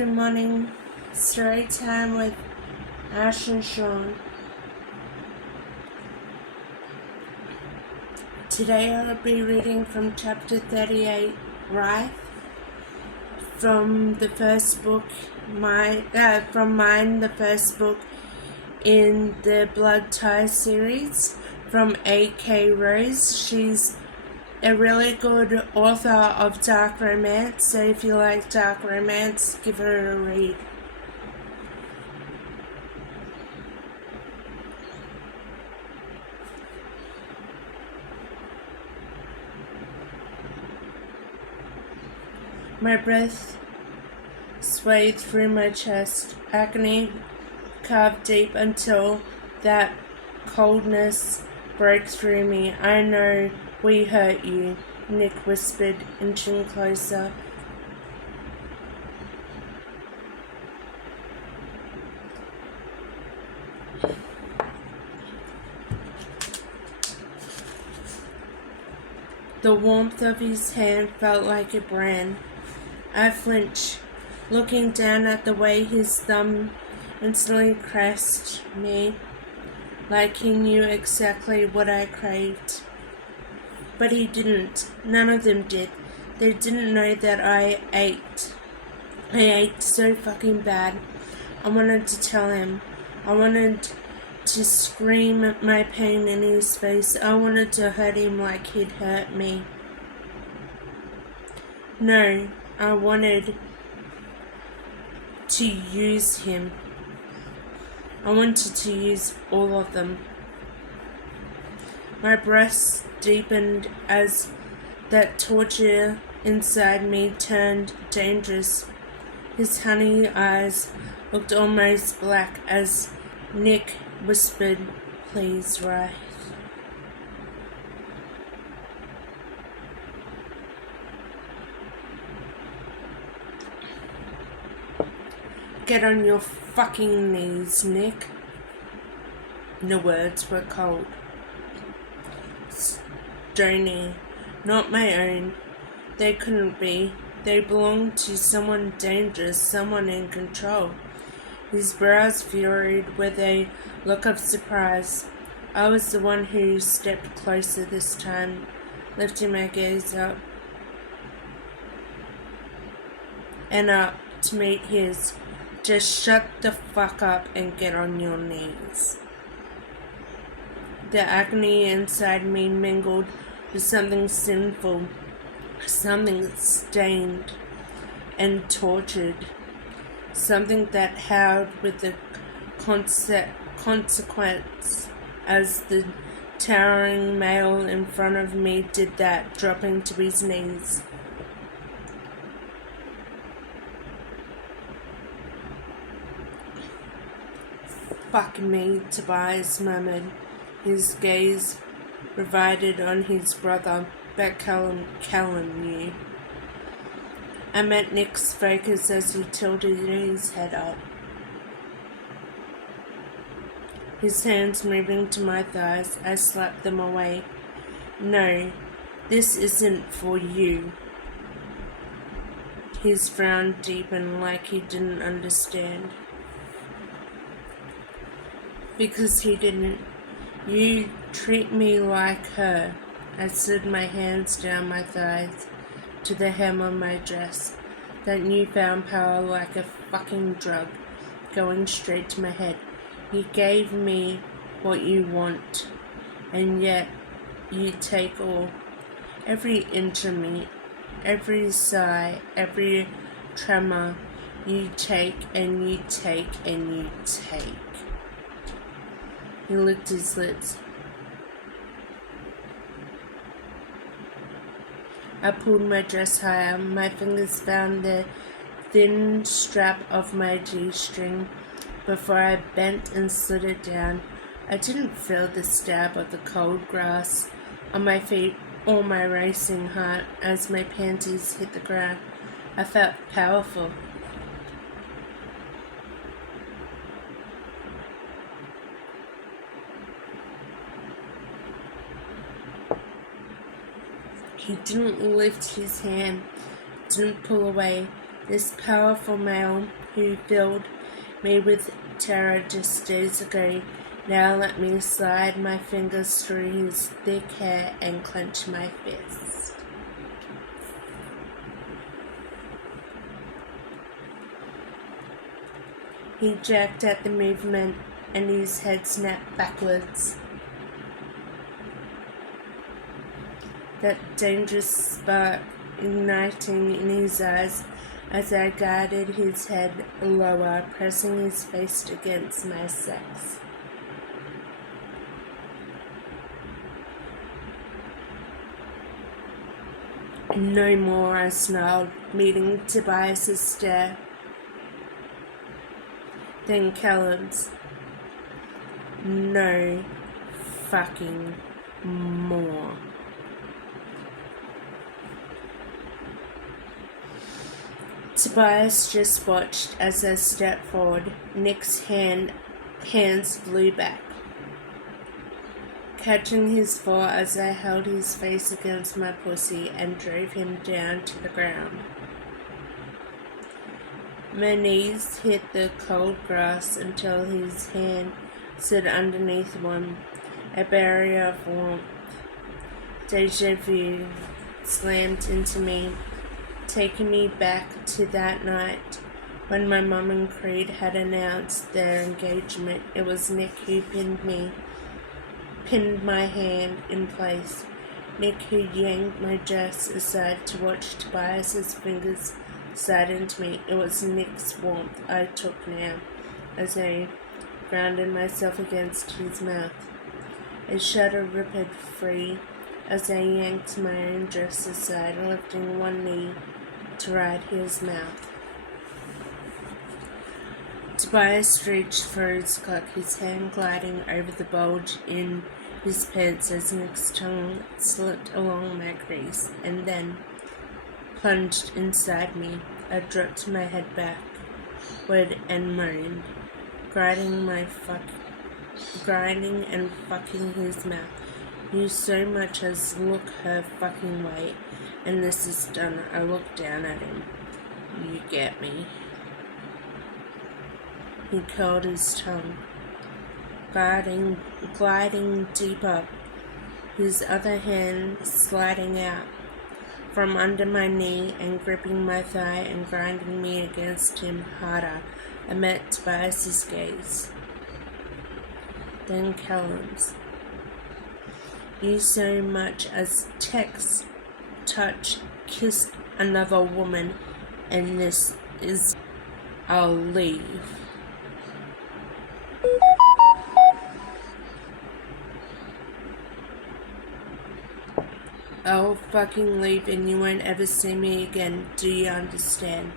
Good morning. Story time with Ash and Sean. Today I'll be reading from chapter 38, Rife, from the first book, the first book in the Blood Tie series from A.K. Rose. She's a really good author of dark romance, so if you like dark romance, give her a read. My breath swayed through my chest, agony carved deep until that coldness broke through me. I know we hurt you, Nick whispered, inching closer. The warmth of his hand felt like a brand. I flinched, looking down at the way his thumb instantly caressed me, like he knew exactly what I craved. But he didn't. None of them did. They didn't know that I ate. I ate so fucking bad. I wanted to tell him. I wanted to scream my pain in his face. I wanted to hurt him like he'd hurt me. No, I wanted to use him. I wanted to use all of them. My breath deepened as that torture inside me turned dangerous. His honey eyes looked almost black as Nick whispered, "Please, Rife." Get on your fucking knees, Nick. The words were cold, stony, not my own. They couldn't be. They belonged to someone dangerous, someone in control. His brows furrowed with a look of surprise. I was the one who stepped closer this time, lifting my gaze up and up to meet his. Just shut the fuck up and get on your knees. The agony inside me mingled with something sinful, something stained and tortured, something that howled with the consequence as the towering male in front of me did that, dropping to his knees. "Fuck me," Tobias murmured. His gaze reverted on his brother, but Callum knew. I met Nick's focus as he tilted his head up, his hands moving to my thighs. I slapped them away. "No, this isn't for you." His frown deepened like he didn't understand. Because he didn't. You treat me like her. I slid my hands down my thighs to the hem of my dress. That newfound power like a fucking drug, going straight to my head. You gave me what you want, and yet you take all. Every inch of me, every sigh, every tremor. You take and you take and you take. He licked his lips. I pulled my dress higher. My fingers found the thin strap of my G-string before I bent and slid it down. I didn't feel the stab of the cold grass on my feet or my racing heart as my panties hit the ground. I felt powerful. He didn't lift his hand, didn't pull away. This powerful male who filled me with terror just days ago now let me slide my fingers through his thick hair and clench my fist. He jerked at the movement and his head snapped backwards. That dangerous spark igniting in his eyes as I guided his head lower, pressing his face against my sex. No more, I snarled, meeting Tobias's stare. Then Callum's. No fucking more. Tobias just watched as I stepped forward. Nick's hands flew back, catching his fore as I held his face against my pussy and drove him down to the ground. My knees hit the cold grass until his hand stood underneath one, a barrier of warmth. Deja vu slammed into me, taking me back to that night when my mum and Creed had announced their engagement. It was Nick who pinned my hand in place. Nick who yanked my dress aside to watch Tobias's fingers slide into me. It was Nick's warmth I took now as I grounded myself against his mouth. A shudder ripped free as I yanked my own dress aside, lifting one knee to ride his mouth. Tobias reached for his cock, his hand gliding over the bulge in his pants as Nick's tongue slipped along my crease and then plunged inside me. I dropped my head backward and moaned, grinding and fucking his mouth. You so much as look her fucking way, and this is done. I looked down at him. You get me. He curled his tongue, gliding deeper, his other hand sliding out from under my knee and gripping my thigh and grinding me against him harder. I met Tobias's gaze, then Callum's. You so much as touch, kissed another woman, and this is, I'll leave. I'll fucking leave and you won't ever see me again. Do you understand?